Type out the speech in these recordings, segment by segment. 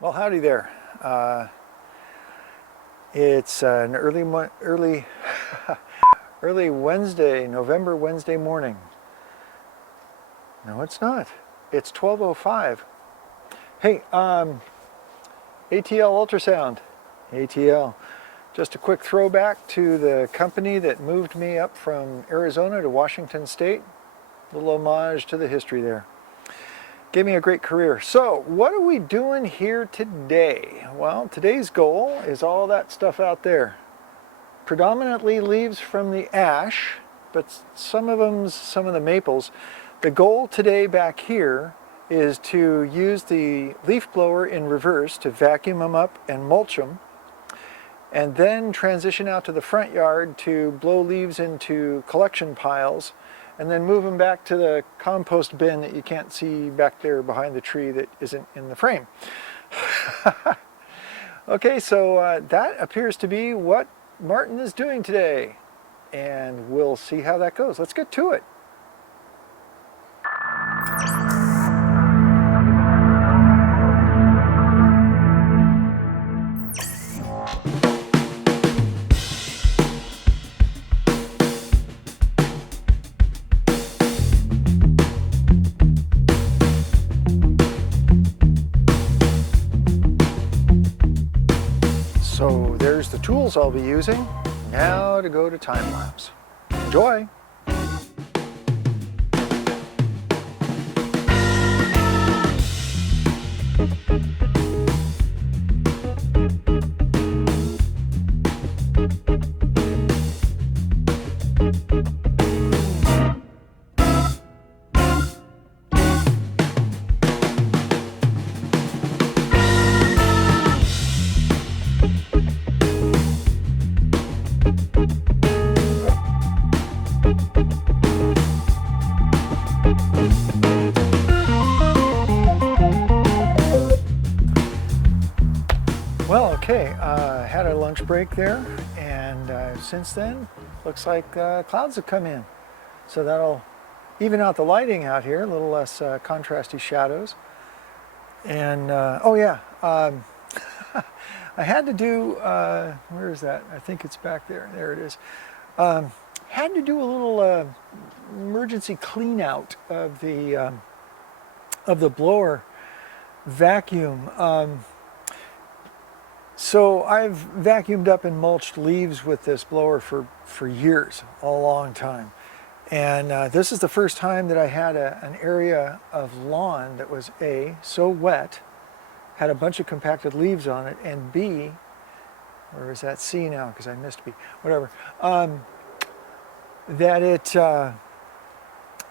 Well, howdy there. It's an early Wednesday, November Wednesday morning. No, it's not. It's 12:05. Hey, ATL Ultrasound. ATL. Just a quick throwback to the company that moved me up from Arizona to Washington State. A little homage to the history there. Gave me a great career. So, what are we doing here today? Well, today's goal is all that stuff out there. Predominantly leaves from the ash, but some of the maples. The goal today back here is to use the leaf blower in reverse to vacuum them up and mulch them, and then transition out to the front yard to blow leaves into collection piles, and then move them back to the compost bin that you can't see back there behind the tree that isn't in the frame. Okay, so that appears to be what Martin is doing today, and we'll see how that goes. Let's get to it. So there's the tools I'll be using. Now to go to time lapse. Enjoy! Well, okay, had a lunch break there, and since then, looks like clouds have come in. So that'll even out the lighting out here, a little less contrasty shadows. And, oh yeah, I had to do, where is that? I think it's back there. There it is. Had to do a little emergency clean out of the blower vacuum. So I've vacuumed up and mulched leaves with this blower for years, a long time. And this is the first time that I had an area of lawn that was A, so wet, had a bunch of compacted leaves on it, and B, or is that C now, because I missed B, whatever, that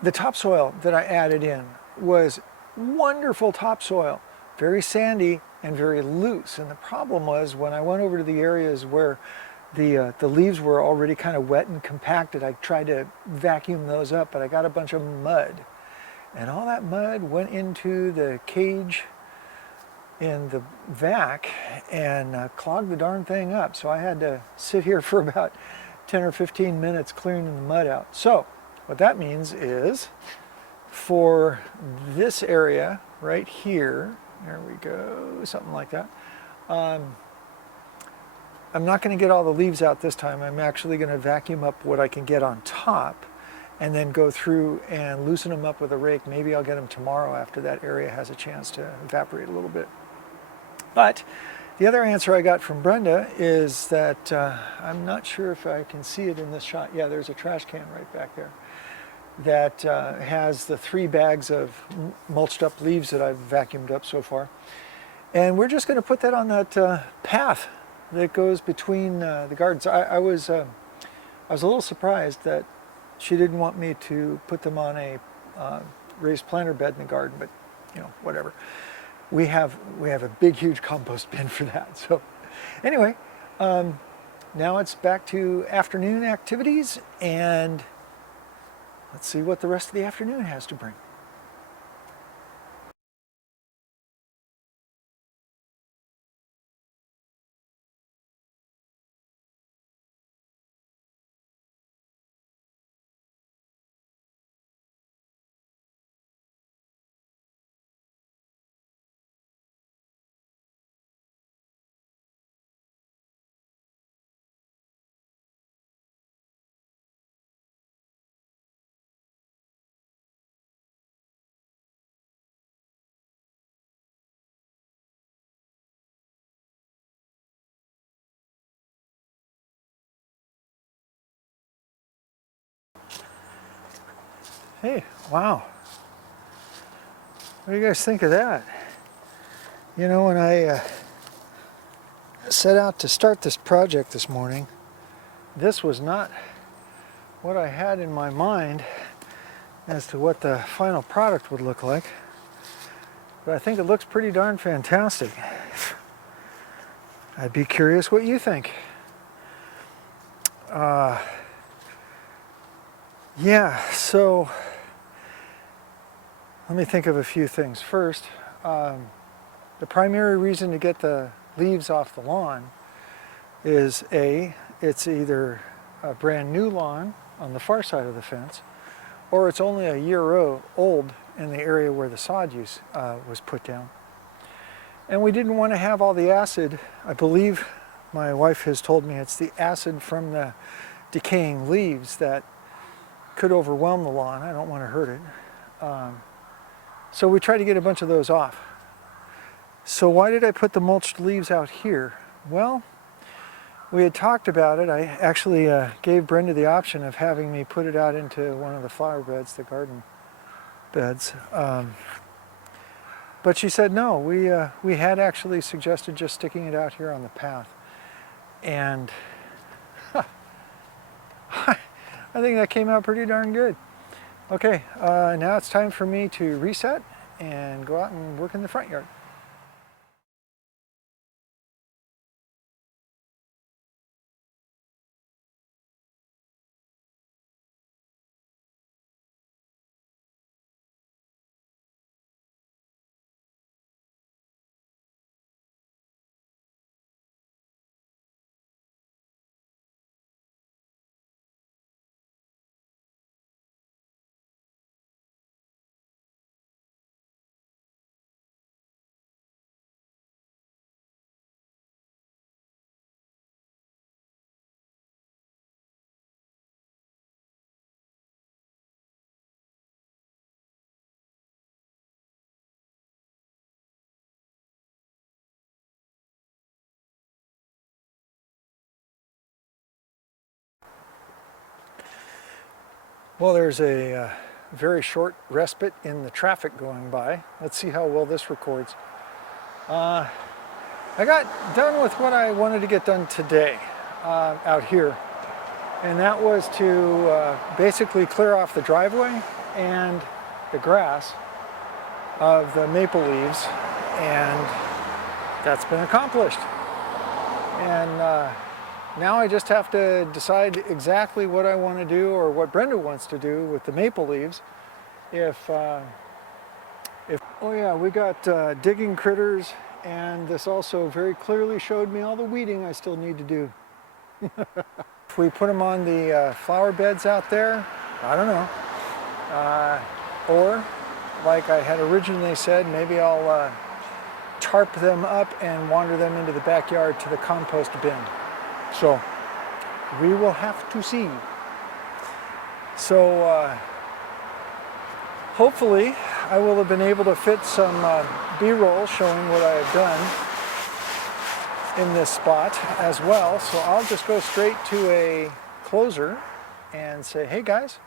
the topsoil that I added in was wonderful topsoil, very sandy and very loose. And the problem was when I went over to the areas where the leaves were already kind of wet and compacted, I tried to vacuum those up, but I got a bunch of mud. And all that mud went into the cage in the vac and clogged the darn thing up. So I had to sit here for about 10 or 15 minutes clearing the mud out. So what that means is for this area right here, there we go, something like that. I'm not going to get all the leaves out this time. I'm actually going to vacuum up what I can get on top and then go through and loosen them up with a rake. Maybe I'll get them tomorrow after that area has a chance to evaporate a little bit. But the other answer I got from Brenda is that I'm not sure if I can see it in this shot. Yeah, there's a trash can right back there that has the 3 bags of mulched up leaves that I've vacuumed up so far. And we're just going to put that on that path that goes between the gardens. I was a little surprised that she didn't want me to put them on a raised planter bed in the garden, but you know, whatever. We have a big, huge compost bin for that. So anyway, now it's back to afternoon activities, and let's see what the rest of the afternoon has to bring. Hey, wow. What do you guys think of that? You know, when I set out to start this project this morning, this was not what I had in my mind as to what the final product would look like. But I think it looks pretty darn fantastic. I'd be curious what you think. Yeah, so let me think of a few things. First, the primary reason to get the leaves off the lawn is it's either a brand new lawn on the far side of the fence, or it's only a year old in the area where the sod use was put down. And we didn't want to have all the acid. I believe my wife has told me it's the acid from the decaying leaves that could overwhelm the lawn. I don't want to hurt it. So we tried to get a bunch of those off. So why did I put the mulched leaves out here? Well, we had talked about it. I actually gave Brenda the option of having me put it out into one of the flower beds, the garden beds. But she said no. We had actually suggested just sticking it out here on the path. And I think that came out pretty darn good. Okay, now it's time for me to reset and go out and work in the front yard. Well, there's a very short respite in the traffic going by. Let's see how well this records. I got done with what I wanted to get done today out here, and that was to basically clear off the driveway and the grass of the maple leaves, and that's been accomplished. And now I just have to decide exactly what I want to do, or what Brenda wants to do with the maple leaves. Oh yeah, we got digging critters, and this also very clearly showed me all the weeding I still need to do. If we put them on the flower beds out there, I don't know. Or, like I had originally said, maybe I'll tarp them up and wander them into the backyard to the compost bin. So, we will have to see. So, hopefully I will have been able to fit some B-roll showing what I have done in this spot as well. So I'll just go straight to a closer and say, hey guys,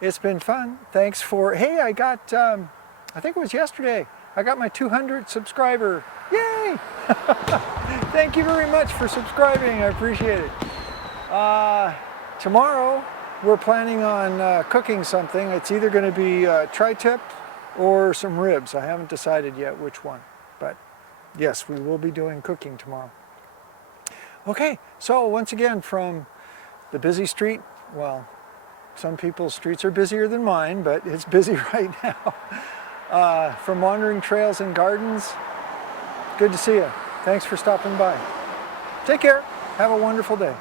it's been fun. Thanks for, hey, I got, I think it was yesterday, I got my 200th subscriber. Yay! Thank you very much for subscribing. I appreciate it. Tomorrow we're planning on cooking something. It's either going to be tri-tip or some ribs. I haven't decided yet which one, but yes, we will be doing cooking tomorrow. Okay, so once again from the busy street, well, some people's streets are busier than mine, but it's busy right now. From Wandering Trails and Gardens, good to see you. Thanks for stopping by. Take care. Have a wonderful day.